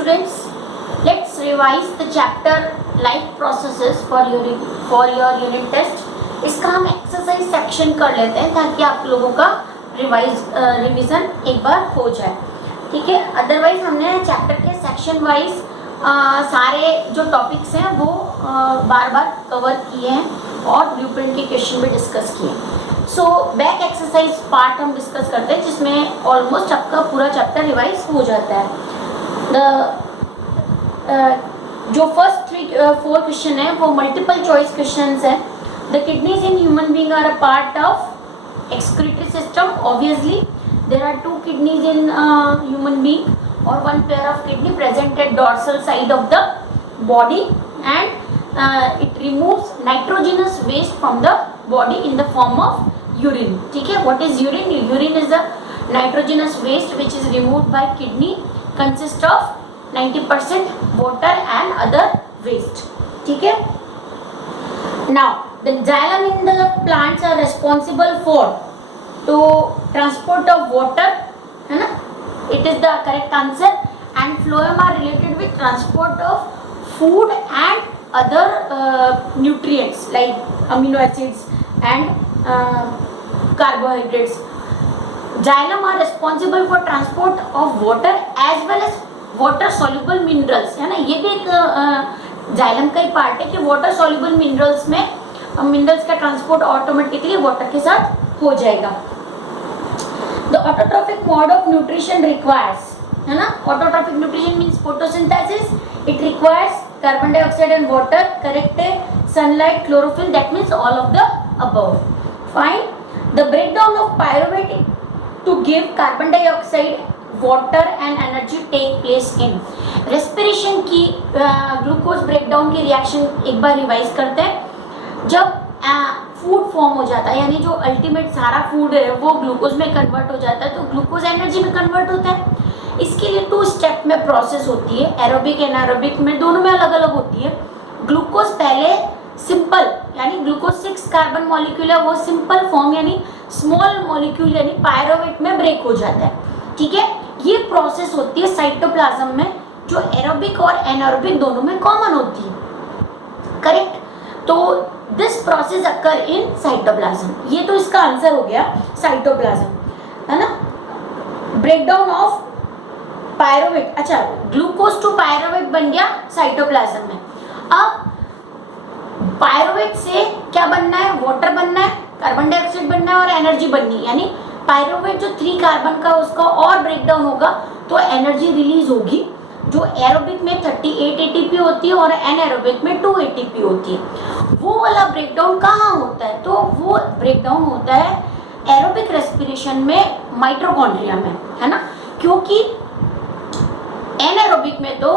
students, let's revise the chapter life processes for your unit test. इसका हम exercise section कर लेते हैं ताकि आप लोगों का रिवीजन एक बार हो जाए, ठीक है। अदरवाइज हमने चैप्टर के सेक्शन वाइज सारे जो टॉपिक्स हैं वो बार बार कवर किए हैं और ब्लूप्रिंट के क्वेश्चन भी डिस्कस किए। सो बैक एक्सरसाइज पार्ट हम डिस्कस करते हैं जिसमें ऑलमोस्ट आपका पूरा चैप्टर रिवाइज हो जाता है। जो फर्स्ट 4 क्वेश्चन है वो मल्टीपल चॉइस क्वेश्चंस है। The kidneys in human being are a part of excretory system. Obviously there are 2 kidneys in human being or 1 pair of kidney present at dorsal side of the body, and it removes nitrogenous waste from the body in the form of urine, ठीक है। what is urine? Urine is a nitrogenous waste which is removed by kidney, consist of 90% water and other waste, ठीक है। now the xylem in the plants are responsible for to transport of water, है ना, it is the correct answer, and phloem are related with transport of food and other nutrients like amino acids and carbohydrates. Xylem are responsible for transport of water as well as water soluble minerals, है ना। ये भी एक xylem का ही part है कि water soluble minerals में minerals का ट्रांसपोर्ट ऑटोमेटिकली वाटर के साथ हो जाएगा। The autotrophic mode of nutrition requires, है ना, autotrophic nutrition means photosynthesis. It requires carbon dioxide and water, correct है, sunlight, chlorophyll, that means all of the above. Fine. The breakdown of pyruvate to give carbon dioxide, water and energy take place in respiration की glucose breakdown की reaction एक बार revise करते हैं। जब food form हो जाता है यानी जो अल्टीमेट सारा फूड है वो ग्लूकोज में कन्वर्ट हो जाता है तो ग्लूकोज एनर्जी में कन्वर्ट होता है। इसके लिए 2 स्टेप में प्रोसेस होती है, एरोबिक एनारोबिक में, दोनों में अलग अलग होती है। ग्लूकोज पहले सिंपल यानी ग्लूकोज 6 कार्बन मॉलिक्यूल है वो सिंपल फॉर्म यानी स्मॉल मॉलिक्यूल यानी पायरोवेट में ब्रेक हो जाता है, ठीक है। ये प्रोसेस होती है साइटोप्लाज्म में जो एरोबिक और एनारोबिक दोनों में कॉमन होती है, करेक्ट। तो this process occur in cytoplasm, ये तो इसका आंसर हो गया साइटोप्लाज्म, है ना। ब्रेकडाउन ऑफ पायरोवेट, अच्छा ग्लूकोज टू पायरोवेट बन गया साइटोप्लाज्म में। अब पायरोवेट से क्या बनना है, वाटर बनना है, कार्बन डाइऑक्साइड बनना है और एनर्जी बननी है, यानी पायरोवेट जो 3 कार्बन का उसका और ब्रेकडाउन होगा तो एनर्जी रिलीज होगी जो एरोबिक में 38 एटीपी होती है और एनारोबिक में 2 एटीपी होती है। वो वाला ब्रेकडाउन कहाँ होता है, तो वो ब्रेकडाउन होता है एरोबिक रेस्पिरेशन में माइटोकॉन्ड्रिया में, है ना, क्योंकि एनारोबिक में तो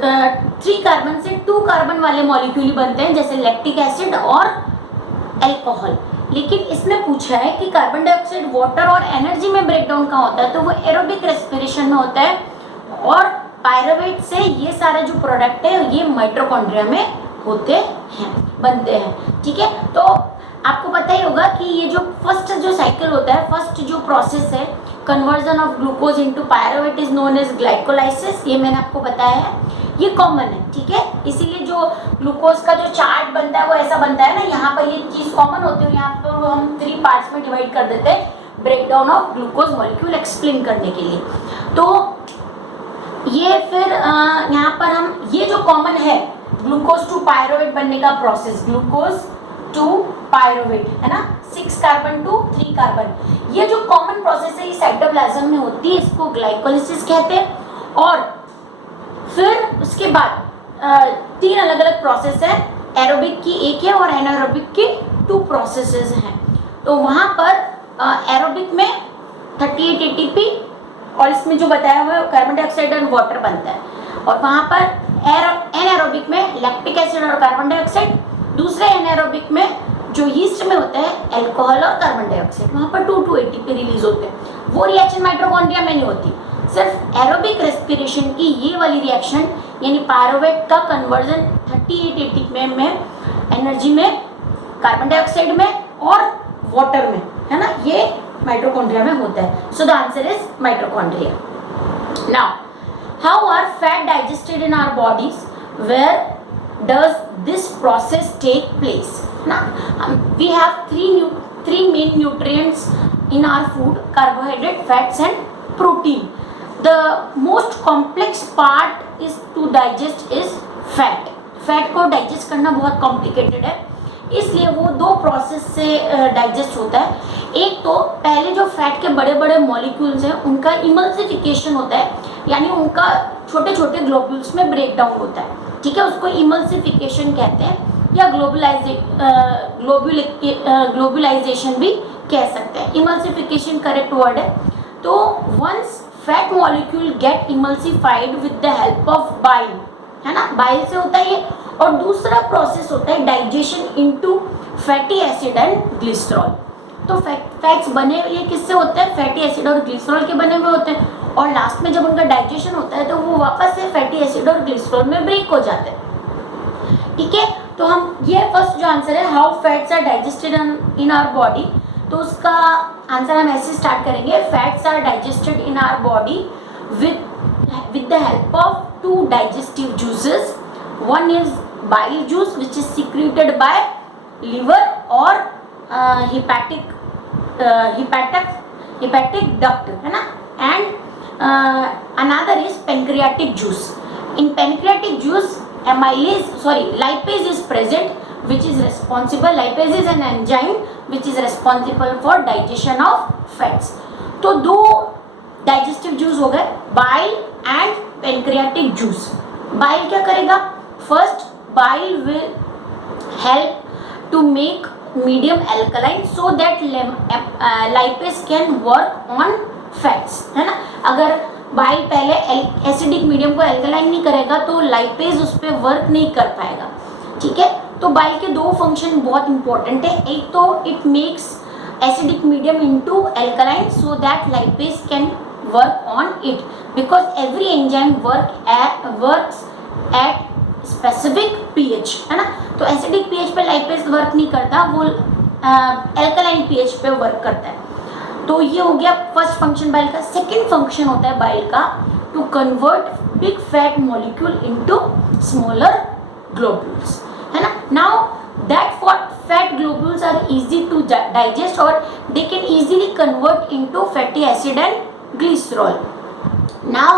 3 कार्बन से 2 कार्बन वाले मॉलिक्यूल बनते हैं जैसे लैक्टिक एसिड और अल्कोहल। लेकिन इसमें पूछा है कि कार्बन डाइऑक्साइड, वाटर और एनर्जी में ब्रेकडाउन कहाँ होता है, तो वो एरोबिक रेस्पिरेशन में होता है और पायरोवेट से ये सारे जो प्रोडक्ट है ये माइटोकॉन्ड्रिया में होते हैं, बनते हैं, ठीक है। तो आपको पता ही होगा कि ये जो फर्स्ट जो साइकिल होता है, फर्स्ट जो प्रोसेस है conversion of glucose into pyruvate is known as glycolysis, ये मैंने आपको बताया है, ये कॉमन है, ठीक है। इसीलिए जो ग्लूकोज का जो चार्ट बनता है वो ऐसा बनता है ना, यहाँ पर ये चीज कॉमन होती है, यहाँ पर हम 3 पार्ट्स में डिवाइड कर देते हैं breakdown of glucose molecule explain करने के लिए। तो ये फिर यहाँ पर हम ये जो कॉमन है ग्लूकोज टू पायरोवेट बनने का प्रोसेस, ग्लूकोज टू पायरोवेट, है ना, 6 कार्बन टू 3 कार्बन, ये जो कॉमन प्रोसेस है ये साइटोप्लाज्म में होती है, इसको ग्लाइकोलाइसिस कहते हैं। और फिर उसके बाद 3 अलग अलग प्रोसेस है, एरोबिक की 1 है और एनारोबिक की 2 प्रोसेसेस हैं। तो वहाँ पर एरोबिक में 38 एटीपी और इसमें जो बताया हुआ है कार्बन डाइऑक्साइड और वाटर बनता है, और वहाँ पर एनारोबिक में लैक्टिक एसिड और कार्बन डाइऑक्साइड, दूसरे एनारोबिक में जो यीस्ट में होता है अल्कोहल और कार्बन डाइऑक्साइड, वहाँ पर 2 एटीपी रिलीज होते हैं। वो रिएक्शन माइटोकॉन्ड्रिया में नहीं होती, सिर्फ एरोबिक रेस्पिरेशन की ये वाली रिएक्शन यानी पायरोवेट का कन्वर्जन 38 एटीपी में एनर्जी में, कार्बन डाइऑक्साइड में और वाटर में, है ना, ये माइटोकॉन्ड्रिया में होता है। So the answer is mitochondria. Now how are fat digested in our bodies, where does this process take place ना. We have three main nutrients in our food: carbohydrate, fats and protein. The most complex part is to digest is fat. Fat को digest करना बहुत complicated है, इसलिए वो दो process से digest होता है. एक तो पहले जो फैट के बड़े बड़े मॉलिक्यूल्स हैं उनका इमल्सिफिकेशन होता है, यानी उनका छोटे छोटे ग्लोब्यूल्स में ब्रेक डाउन होता है. ठीक है, उसको इमल्सिफिकेशन कहते हैं या ग्लोबुलाइजेशन भी कह सकते हैं. इमल्सिफिकेशन करेक्ट वर्ड है. तो once fat molecule get emulsified with the help of bile, है ना, बाइल से होता है ये. और दूसरा प्रोसेस होता है digestion into fatty acid and glycerol. तो फैट्स बने ये किससे होते हैं? फैटी एसिड और ग्लिसरॉल के बने हुए होते हैं. और लास्ट में जब उनका डाइजेशन होता है तो वो वापस से फैटी एसिड और ग्लिसरॉल में ब्रेक हो जाते हैं. ठीक है, तो हम ये फर्स्ट जो आंसर है how fats are digested in our body, तो उसका आंसर हम ऐसे स्टार्ट करेंगे. Fats are digested in our body with the help of two digestive juices. One is bile juice which is secreted by liver or hepatic duct, है ना, and another is pancreatic juice. In pancreatic juice lipase is present which is responsible. Lipase is an enzyme which is responsible for digestion of fats. तो दो digestive juice हो गए, bile and pancreatic juice. Bile क्या करेगा? First bile will help to make medium alkaline so that lipase can work on fats, है ना. अगर bile पहले एसिडिक मीडियम को एल्कलाइन नहीं करेगा तो लाइपेज उस पर वर्क नहीं कर पाएगा. ठीक है, तो बाइल के दो फंक्शन बहुत इंपॉर्टेंट है. एक तो it makes acidic medium into alkaline so that lipase can work on it, because every enzyme works at specific pH, है ना. तो acidic pH पे lipase वर्क नहीं करता, वो alkaline pH पे वर्क करता है. तो ये हो गया फर्स्ट फंक्शन बाइल का. सेकेंड फंक्शन होता है बाइल का to convert big fat molecule into smaller globules, है ना. Now that fat globules are easy to digest or they can easily convert into fatty acid and glycerol. Now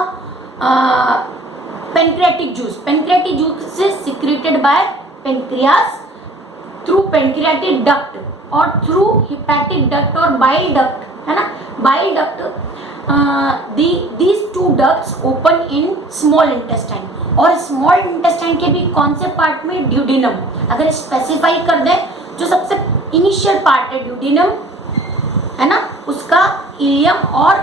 pancreatic juice is secreted by pancreas through pancreatic duct or through hepatic duct or bile duct, है ना. bile duct these two ducts open in small intestine. और small intestine के भी कौन से part में? Duodenum. अगर specify कर दें, जो सबसे इनिशियल पार्ट है ड्यूडिनम, है ना, उसका इलियम और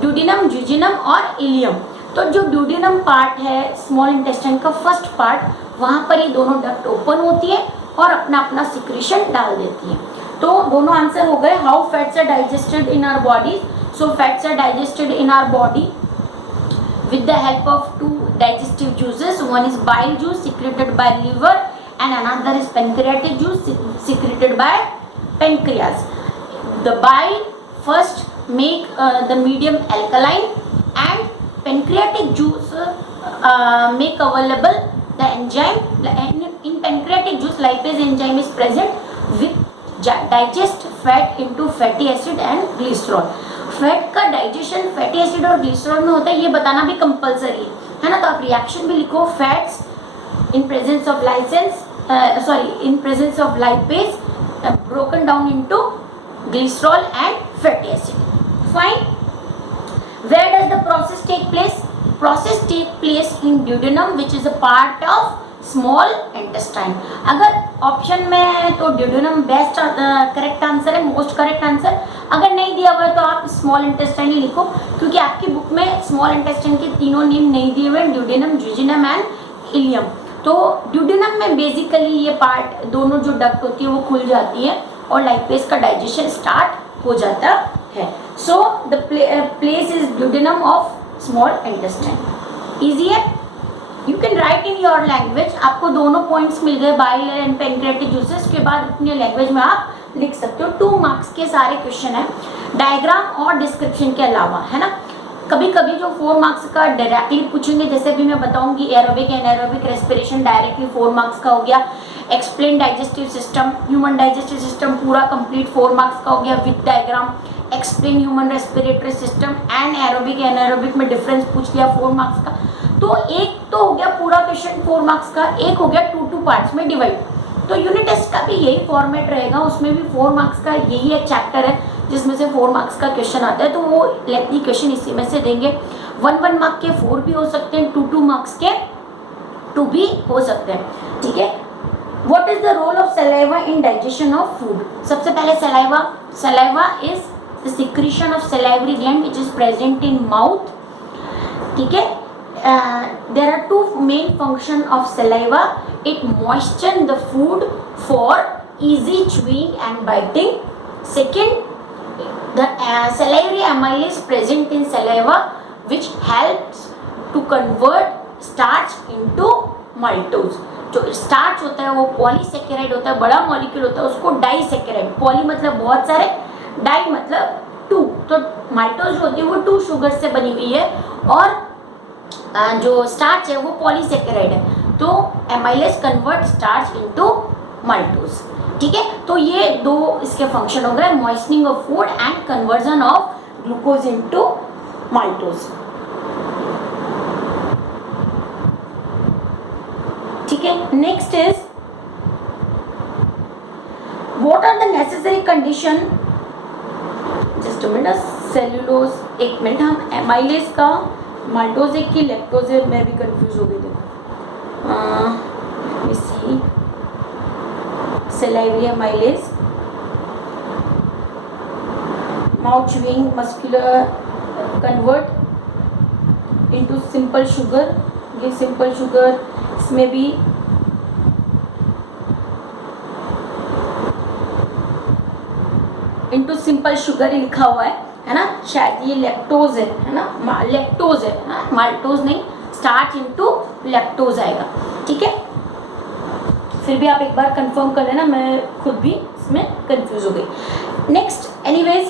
ड्यूडिनम, जुजिनम और इलियम. तो जो ड्यूडिनम पार्ट है स्मॉल इंटेस्टाइन का फर्स्ट पार्ट, वहाँ पर ये दोनों डक्ट ओपन होती है और अपना अपना सिक्रीशन डाल देती है. तो दोनों आंसर हो गए. How fats are digested in our body. So fats are digested in our body with the help of two digestive juices. One is bile juice secreted by liver and another is pancreatic juice secreted by pancreas. The bile first make the medium alkaline and pancreatic juice make available the enzyme. In pancreatic juice lipase enzyme is present with digest fat into fatty acid and glycerol. Fat का digestion fatty acid और glycerol में होता है, ये बताना भी compulsory है ना. तो आप रिएक्शन भी लिखो. Fats in presence of lipase broken down into glycerol and fatty acid. Fine. Where does the process take place? Process take place in duodenum which is a part of small intestine. अगर option में तो duodenum best correct answer है, most correct answer. अगर नहीं दिया हुआ है तो आप स्मॉल इंटेस्टाइन ही लिखो, क्योंकि आपकी बुक में स्मॉल इंटेस्टाइन के तीनों नेम नहीं दिए हुए, ड्यूडेनम, जुजिनम एंड इलियम. तो ड्यूडेनम में बेसिकली ये पार्ट दोनों जो डक्ट होती है वो खुल जाती है और लाइपेज का डाइजेशन स्टार्ट हो जाता है. So the place is duodenum of small intestine. Easy है. You can write in your language. आपको दोनों पॉइंट्स मिल गए, बाइल एंड पेनक्रेटिक जूसेस. के बाद अपने लैंग्वेज में आप लिख सकते हो. 2 मार्क्स के सारे क्वेश्चन हैं, डायग्राम और डिस्क्रिप्शन के अलावा, है ना. कभी कभी जो 4 मार्क्स का डायरेक्टली पूछेंगे, जैसे भी मैं बताऊंगी aerobic anaerobic respiration directly 4 marks का हो गया, explain digestive system, human digestive system पूरा कंप्लीट 4 मार्क्स का हो गया with diagram, explain human respiratory system and aerobic anaerobic में डिफरेंस पूछ लिया 4 मार्क्स का। तो एक तो हो गया पूरा क्वेश्चन 4 मार्क्स का, एक हो गया 2 पार्ट्स में डिवाइड। तो यूनिट टेस्ट का भी यही फॉर्मेट रहेगा, उसमें भी 4 मार्क्स का यही एक चैप्टर है जिसमें से 4 मार्क्स का क्वेश्चन आता है, तो वो लेंथी क्वेश्चन इसी में से देंगे। 1 मार्क के 4 भी हो सकते हैं, 2 मार्क्स के 2 भी हो सकते हैं, ठीक है। What is the role of saliva in digestion of food? सबसे पहले saliva is the secretion of salivary gland which is present in mouth, ठीक है। There are 2 main function of saliva. It moisten the food for easy chewing and biting. Second, the salivary amylase present in saliva which helps to convert starch into maltose. जो starch होता है वो polysaccharide होता है, बड़ा molecule होता है, उसको डाइसेकेराइड, पॉली मतलब बहुत सारे, डाई मतलब 2, तो माल्टोज जो होती है वो 2 शुगर से बनी हुई है और जो स्टार्च है वो पॉलीसेकेराइड है, तो amylase convert starch into maltose, ठीक है। तो ये 2 इसके फंक्शन हो गए, moistening of food and conversion of glucose into maltose, ठीक है। Next is what are the necessary condition, just a minute, cellulose, एक मिनट, हम एमाइलेज का माल्टोज एक की लैक्टोज में भी कंफ्यूज हो गई, देखो इसी salivary amylase, mouth chewing muscular convert into simple sugar, ये सिंपल शुगर, इसमें भी इनटू सिंपल शुगर लिखा हुआ है ना, शायद ये लैक्टोज है ना, लैक्टोज है, माल्टोज नहीं, स्टार्च इनटू लैक्टोज आएगा, ठीक है। फिर भी आप एक बार कंफर्म कर लेना, मैं खुद भी इसमें कंफ्यूज हो गई। नेक्स्ट एनीवेज,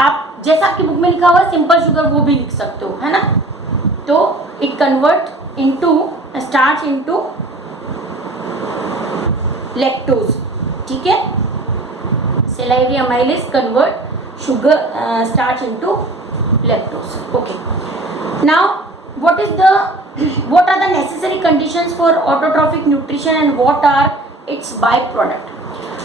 आप जैसा आपकी बुक में लिखा हुआ है सिंपल शुगर वो भी लिख सकते हो, है ना। तो it convert into starch into lactose, ठीक है। Salivary amylase convert sugar starch into lactose, okay. Now what are the necessary conditions for autotrophic nutrition and what are its byproduct?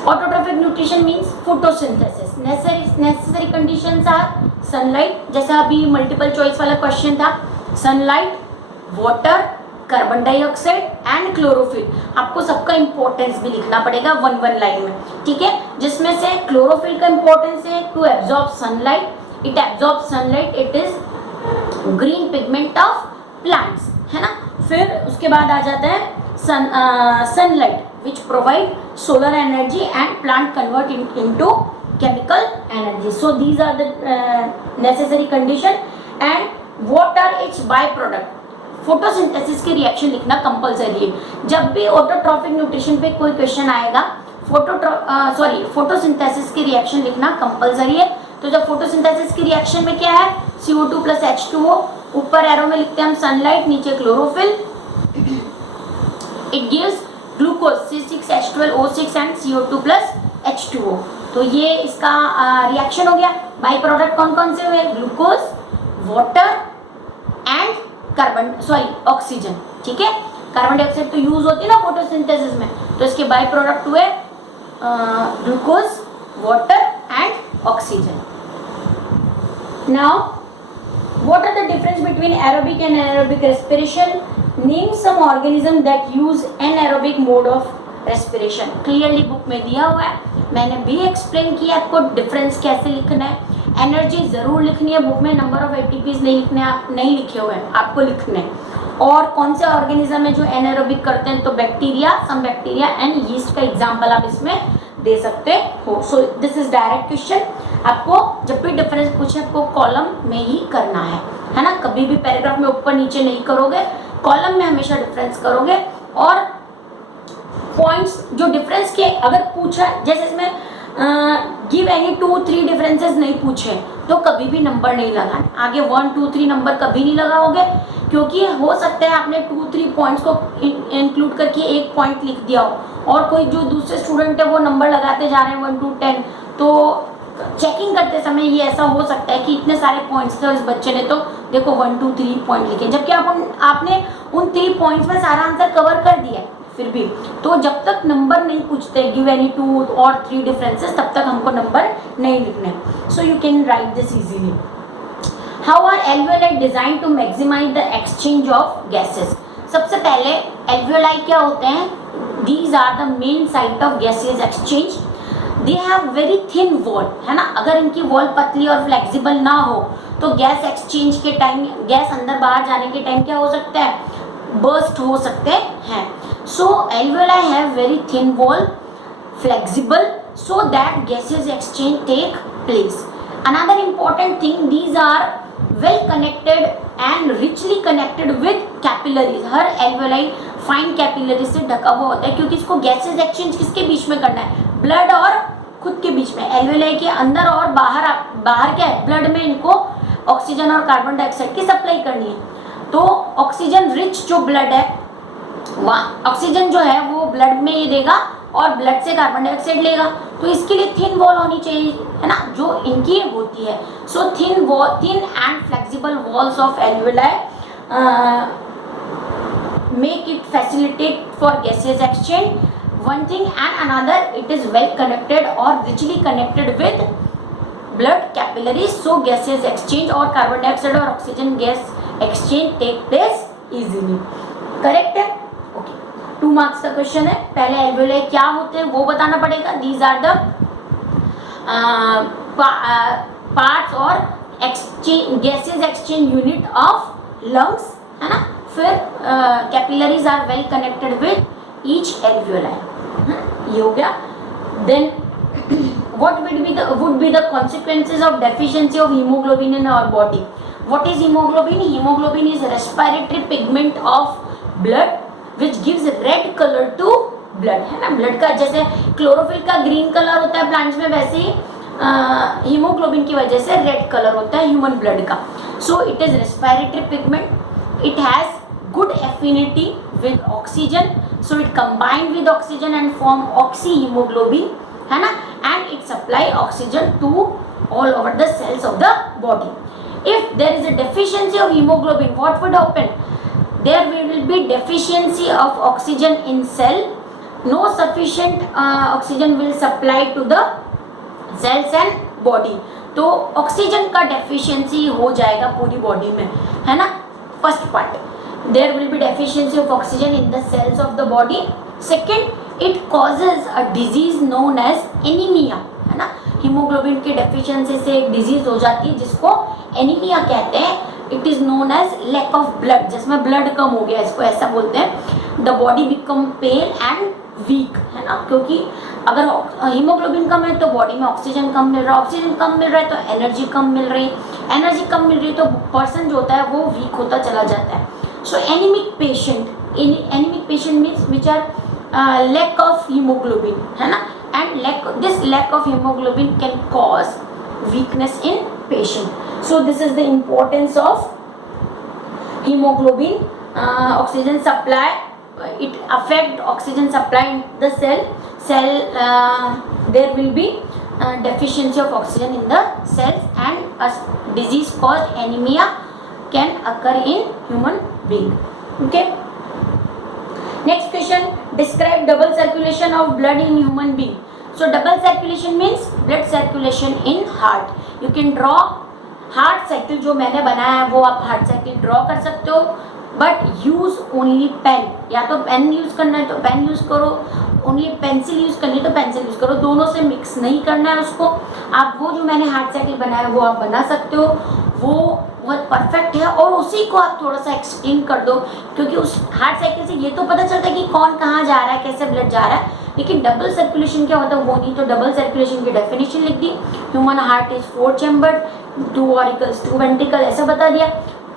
Autotrophic nutrition means photosynthesis. Necessary conditions are sunlight, जैसा अभी multiple choice वाला question था, sunlight, water, carbon dioxide and chlorophyll. आपको सबका importance भी लिखना पड़ेगा 1 line में, ठीक है। जिसमें से क्लोरोफिल का इंपॉर्टेंस है to absorb sunlight, it absorb sunlight, it is green pigment of plants, है ना। फिर उसके बाद आ जाता है sunlight which provide solar energy and plant convert into chemical energy. So these are the necessary condition and what are its by product. Photosynthesis के reaction लिखना कंपलसरी है। जब भी ऑटोट्रॉफिक न्यूट्रिशन पे कोई क्वेश्चन आएगा, फोटोसिंथेसिस के रिएक्शन लिखना कंपलसरी है। तो जब फोटोसिंथेसिस के रिएक्शन में क्या है, CO2 प्लस H2O, ऊपर एरो में लिखते हैं हम सनलाइट, नीचे chlorophyll, it gives glucose C6H12O6 and CO2 plus H2O। तो ये इसका रिएक्शन हो गया। बाई प्रोडक्ट कौन कौन से हुए, ग्लूकोज, वाटर एंड ऑक्सीजन, ठीक है। कार्बन डाइऑक्साइड तो यूज होती है ना फोटोसिंथेसिस में, तो इसके बाय प्रोडक्ट हुए glucose, water and oxygen. Now what are the difference between aerobic and anaerobic respiration? Name some organism that use anaerobic mode of respiration. Clearly book में दिया हुआ है, मैंने भी एक्सप्लेन किया आपको डिफरेंस कैसे लिखना है। एनर्जी जरूर लिखनी है बुक में, नंबर ऑफ एटीपीज नहीं लिखने, आप नहीं लिखे हुए हैं, आपको लिखने हैं। और कौन से ऑर्गेनिज्म है जो एनारोबिक करते हैं, तो bacteria, some bacteria and yeast का एग्जांपल आप इसमें दे सकते हो। So this is direct question. आपको जब भी डिफरेंस पूछे आपको कॉलम में ही करना है ना। कभी भी पैराग्राफ में ऊपर नीचे नहीं करोगे, कॉलम में हमेशा डिफरेंस करोगे। और पॉइंट्स जो डिफरेंस के अगर पूछा, जैसे इसमें गिव एनी 2-3 डिफरेंसेस नहीं पूछे, तो कभी भी नंबर नहीं लगाना। आगे 1 2 3 नंबर कभी नहीं लगाओगे, क्योंकि हो सकता है आपने 2 3 पॉइंट्स को इंक्लूड करके एक पॉइंट लिख दिया हो और कोई जो दूसरे स्टूडेंट है वो नंबर लगाते जा रहे हैं 1 to 10, तो चेकिंग करते समय ये ऐसा हो सकता है कि इतने सारे पॉइंट्स थे और इस बच्चे ने तो देखो 1 2 3 पॉइंट लिखे, जबकि आपने उन 3 पॉइंट्स में सारा आंसर कवर कर दिया है। फिर भी तो जब तक नंबर नहीं पूछते गिव एनी 2 और 3 डिफरेंसेस, तब तक हमको नंबर नहीं लिखने। So you can write this easily. How are alveoli design to maximise the exchange of gases? सबसे पहले एल्वियोलाई क्या होते हैं? These are the main site of gases exchange. They have very thin wall, है ना। अगर इनकी वॉल पतली और फ्लेक्सिबल ना हो तो गैस एक्सचेंज के टाइम, गैस अंदर बाहर जाने के टाइम क्या हो सकता है? बर्स्ट हो सकते हैं। So alveoli have very thin wall, flexible, so that gases exchange take place. Another important thing, these are well connected and richly connected with capillaries. Her alveoli fine capillary से ढका हुआ होता है, क्योंकि इसको गैसेस एक्सचेंज किसके बीच में करना है? ब्लड और खुद के बीच में। एल्वियोलाई के अंदर और बाहर क्या है? ब्लड में इनको ऑक्सीजन और कार्बन डाइऑक्साइड की सप्लाई करनी है। तो ऑक्सीजन रिच जो ब्लड है, वहाँ ऑक्सीजन जो है वो ब्लड में ये देगा और ब्लड से कार्बन डाइऑक्साइड लेगा, तो इसके लिए थिन वॉल होनी चाहिए, है ना, जो इनकी होती है। So thin and flexible walls of alveoli make it facilitate for gaseous exchange. One thing and another, it is well connected or richly connected with blood capillaries, so gaseous exchange और carbon dioxide और oxygen gas exchange take place easily. Correct है? Okay. 2 marks का question है। पहले alveoli क्या होते हैं वो बताना पड़ेगा। These are the parts और gaseous exchange unit of lungs, है ना। फिर capillaries are well connected with each alveoli, ये हो गया। Then what would be the consequences of deficiency of haemoglobin in our body? What is haemoglobin? Haemoglobin is respiratory pigment of blood which gives red colour to blood, है ना। Blood का जैसे chlorophyll का green colour होता है plants में, वैसे ही haemoglobin की वजह से रेड कलर होता है ह्यूमन ब्लड का। So it is respiratory pigment, it has good affinity with oxygen, so it combine with oxygen and form oxyhemoglobin, है ना, and it supply oxygen to all over the cells of the body. If there is a deficiency of hemoglobin, what would happen? There will be deficiency of oxygen in cell, no sufficient oxygen will supply to the cells and body. तो oxygen का deficiency हो जाएगा पूरी body में, है ना। First part, there will be deficiency of oxygen in the cells of the body. Second, it causes a disease known as anemia, है ना। हीमोग्लोबिन के डेफिशिएंसी से एक डिजीज हो जाती है जिसको एनीमिया कहते हैं। It is known as lack of blood, जिसमें ब्लड कम हो गया, इसको ऐसा बोलते हैं। The body become pale and weak, है ना, क्योंकि अगर हीमोग्लोबिन कम है तो बॉडी में ऑक्सीजन कम मिल रहा है, ऑक्सीजन कम मिल रहा है तो एनर्जी कम मिल रही, एनर्जी कम मिल रही तो पर्सन जो होता है वो वीक होता चला जाता है। So anaemic patient means which are lack of haemoglobin, है ना, and this lack of haemoglobin can cause weakness in patient. So this is the importance of hemoglobin. Oxygen supply, it affect oxygen supply in the cell. There will be deficiency of oxygen in the cells and a disease called anemia can occur in human being. Okay, next question, describe double circulation of blood in human being. So double circulation means blood circulation in heart. You can draw heart cycle, जो मैंने बनाया है वो आप heart cycle draw कर सकते हो, but use only pen. या तो पेन यूज करना है तो पेन यूज करो, ओनली पेंसिल यूज करनी है तो पेंसिल यूज करो, दोनों से मिक्स नहीं करना है उसको। आप वो जो मैंने हार्ट साइकिल बनाया है वो आप बना सकते हो, वो बहुत परफेक्ट है। और उसी को आप थोड़ा सा एक्सप्लेन कर दो, क्योंकि उस हार्ट साइकिल से ये तो पता चलता है कि कौन कहाँ जा रहा है, कैसे ब्लड जा रहा है, लेकिन डबल सर्कुलेशन क्या होता है वो नहीं। तो डबल सर्कुलेशन की डेफिनेशन लिख दी, human heart is 4 chambered, 2 auricles, 2 ventricle, ऐसा बता दिया।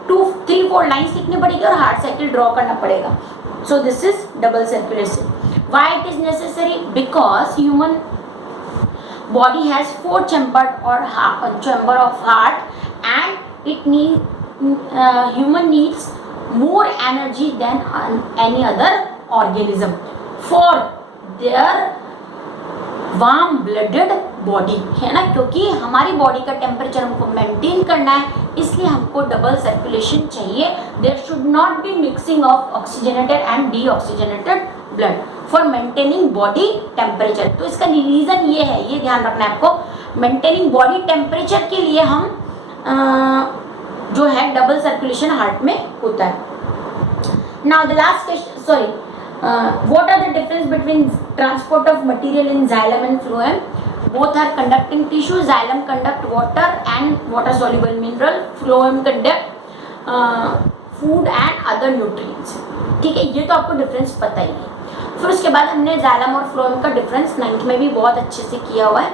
2-3-4 लाइन्स लिखनी पड़ेगी और हार्ट साइकिल ड्रॉ करना पड़ेगा। सो this is double circulation. Why it is necessary? Because human body has 4 chamber or chamber of heart, and it human needs more energy than any other organism for their warm blooded body, है ना, क्योंकि हमारी body का temperature हमको maintain करना है, इसलिए हमको डबल सर्कुलेशन चाहिए. There should not be mixing of oxygenated and deoxygenated blood for maintaining body temperature. तो इसका रीजन ये है, ये ध्यान रखना है आपको, मेंटेनिंग बॉडी टेम्परेचर के लिए हम जो है डबल सर्कुलेशन हार्ट में होता है. Now the last question, sorry, what are the difference between transport of material in xylem and phloem? Both are conducting tissue. Xylem conduct water and water soluble mineral. Phloem conduct food and other nutrients. ठीक है, ये तो आपको difference पता ही है. फिर उसके बाद हमने xylem और phloem का डिफरेंस 9th में भी बहुत अच्छे से किया हुआ है.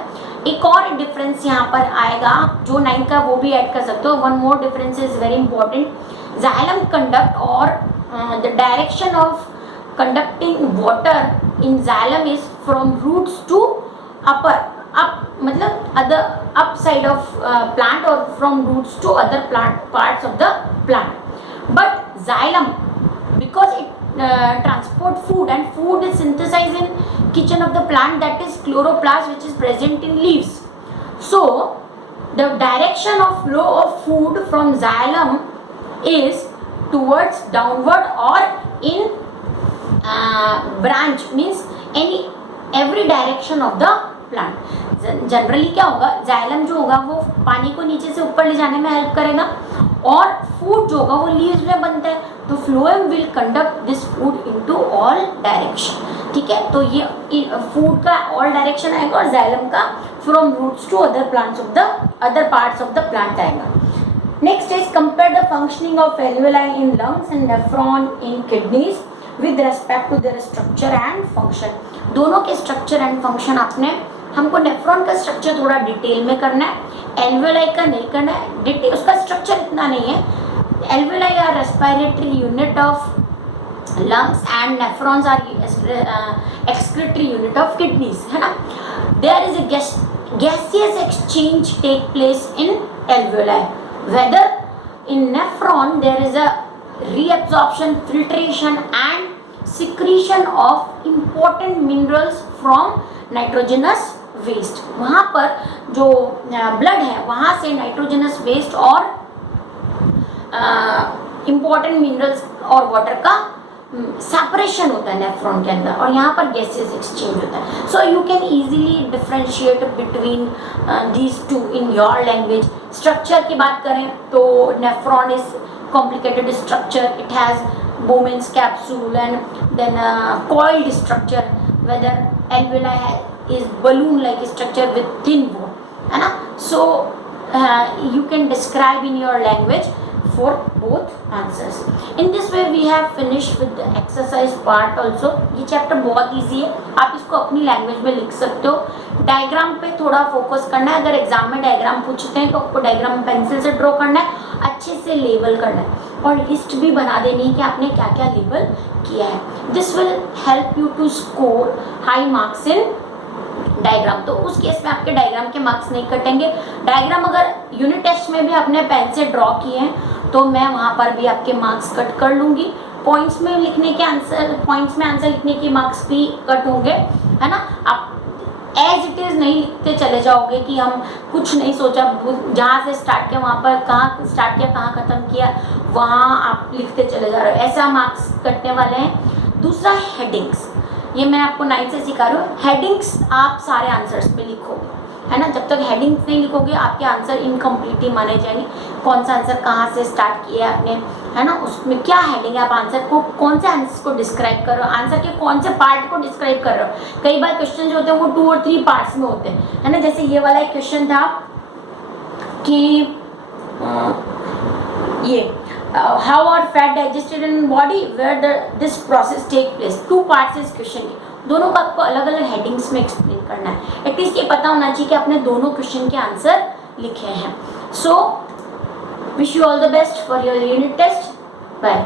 एक और डिफरेंस यहाँ पर आएगा जो 9th का, वो भी ऐड कर सकते हो. One more difference is very important. xylem conduct और the direction of conducting water in xylem is from roots to upper, up मतलब other up side of plant or from roots to other plant parts of the plant. But xylem, because it transport food, and food is synthesized in kitchen of the plant, that is chloroplast, which is present in leaves. So the direction of flow of food from xylem is towards downward or in branch, means every direction of the plant. Generally क्या होगा, xylem जो होगा वो पानी को नीचे से ऊपर ले जाने में हेल्प करेगा, और फूड जो होगा वो लीव्स में बनता है, तो phloem will conduct this food into all direction. ठीक है, तो ये फूड का ऑल डायरेक्शन आएगा और जाइलम का from roots to other plants of the other parts of the plant आएगा. Next is compare the functioning of alveoli in lungs and nephron in kidneys with respect to their structure and function. दोनों के structure and function आपने, हमको nephron का structure थोड़ा detail में करना है, एल्वेलाई का नहीं करना है. डिटेल उसका स्ट्रक्चर इतना नहीं है. Alveoli are respiratory unit of lungs and nephrons are excretory unit of kidneys, है ना. There is a gaseous exchange take place in alveoli, whether in nephron there is a reabsorption, filtration and secretion of important minerals from nitrogenous waste. वहाँ पर जो blood है वहाँ से nitrogenous waste और important minerals और वाटर का separation होता है नेफ्रॉन के अंदर, और यहाँ पर गैसेस एक्सचेंज होता है. सो you can easily differentiate between these two in your language. Structure की बात करें तो nephron is complicated structure. It has Bowman's capsule and then coiled structure, whether alveoli is balloon like structure with thin wall, है ना. So you can describe in your language for both answers. In this way we have finished with the exercise part also. ये chapter बहुत easy है, आप इसको अपनी language में लिख सकते हो. डायग्राम पे थोड़ा फोकस करना है. अगर एग्जाम में डायग्राम पूछते हैं तो आपको डायग्राम पेंसिल से ड्रॉ करना है, अच्छे से लेबल करना है, और लिस्ट भी बना देनी है कि आपने क्या क्या लेबल किया है. This will help you to score high marks in diagram. तो उस केस में आपके डायग्राम के मार्क्स नहीं कटेंगे. डायग्राम अगर यूनिट टेस्ट में भी आपने पेन से ड्रॉ किए हैं तो मैं वहाँ पर भी आपके मार्क्स कट कर लूँगी. पॉइंट्स में लिखने के आंसर, पॉइंट्स में आंसर लिखने के मार्क्स भी कट होंगे, है ना. आप एज इट इज़ नहीं लिखते चले जाओगे कि हम कुछ नहीं सोचा, जहाँ से स्टार्ट किया वहाँ पर कहाँ स्टार्ट किया कहाँ ख़त्म किया वहाँ आप लिखते चले जा रहे हो, ऐसा मार्क्स कटने वाले हैं. दूसरा हेडिंग्स, ये मैं आपको 9 से सिखा रही हूँ. हेडिंग्स आप सारे आंसर्स पे लिखोगे, है ना. जब तक हेडिंग्स नहीं लिखोगे आपके आंसर इनकम्प्लीट ही माने जाएंगे. कौन सा आंसर कहाँ से स्टार्ट किया आपने, है ना, उसमें क्या हेडिंग है, आप आंसर को कौन से आंसर को डिस्क्राइब कर रहे हो, आंसर के कौन से पार्ट को डिस्क्राइब कर रहे हो. कई बार क्वेश्चन जो होते हैं वो 2 और 3 पार्ट्स में होते हैं, है ना. जैसे ये वाला एक क्वेश्चन था कि ये how are fat digested in body, where this process take place. 2 parts इस क्वेश्चन के, दोनों को आपको अलग अलग हेडिंग्स में एक्सप्लेन करना है. एटलीस्ट ये पता होना चाहिए कि आपने दोनों क्वेश्चन के आंसर लिखे हैं. So wish you all the best for your unit test. Bye.